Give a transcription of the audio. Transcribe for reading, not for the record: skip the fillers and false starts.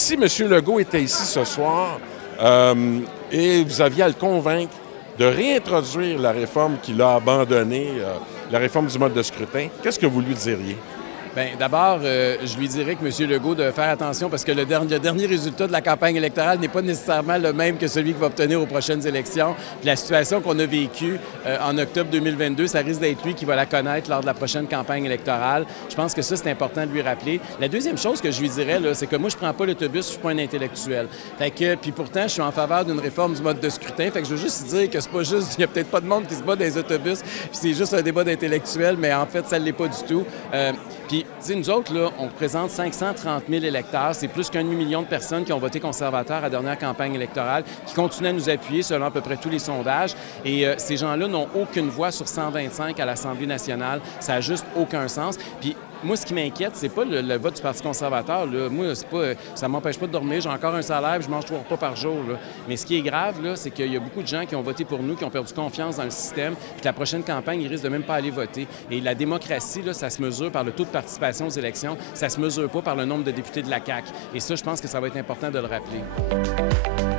Si M. Legault était ici ce soir et vous aviez à le convaincre de réintroduire la réforme qu'il a abandonnée, la réforme du mode de scrutin, qu'est-ce que vous lui diriez? Bien, d'abord, je lui dirais que M. Legault de faire attention parce que le dernier résultat de la campagne électorale n'est pas nécessairement le même que celui qu'il va obtenir aux prochaines élections. Puis la situation qu'on a vécue en octobre 2022, ça risque d'être lui qui va la connaître lors de la prochaine campagne électorale. Je pense que ça, c'est important de lui rappeler. La deuxième chose que je lui dirais, c'est que moi, je prends pas l'autobus, je suis pas un intellectuel. Fait que, puis pourtant, je suis en faveur d'une réforme du mode de scrutin. Fait que je veux juste dire que c'est pas juste, il y a peut-être pas de monde qui se bat dans les autobus, puis c'est juste un débat d'intellectuels, mais en fait, ça ne l'est pas du tout. Puis, tu sais, nous autres, là, on représente 530 000 électeurs. C'est plus qu'1 demi-million de personnes qui ont voté conservateur à la dernière campagne électorale, qui continuent à nous appuyer selon à peu près tous les sondages. Et ces gens-là n'ont aucune voix sur 125 à l'Assemblée nationale. Ça n'a juste aucun sens. Puis, moi, ce qui m'inquiète, c'est pas le vote du Parti conservateur. Là. Moi, ça m'empêche pas de dormir. J'ai encore un salaire, puis je mange 3 repas par jour. Là. Mais ce qui est grave, c'est qu'il y a beaucoup de gens qui ont voté pour nous, qui ont perdu confiance dans le système, puis que la prochaine campagne, ils risquent de même pas aller voter. Et la démocratie, là, ça se mesure par le taux de participation aux élections. Ça se mesure pas par le nombre de députés de la CAQ. Et ça, je pense que ça va être important de le rappeler.